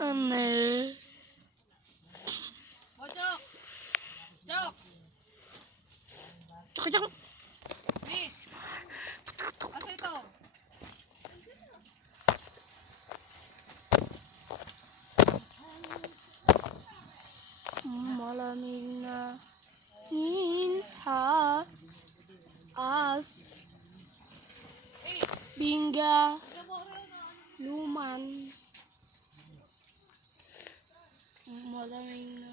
Ano? O, Chok! Chok! Tsaka. Please! Asa ito? Malamig na ninha as Eh! bingga Gamora yun na ano? luman. Malamig na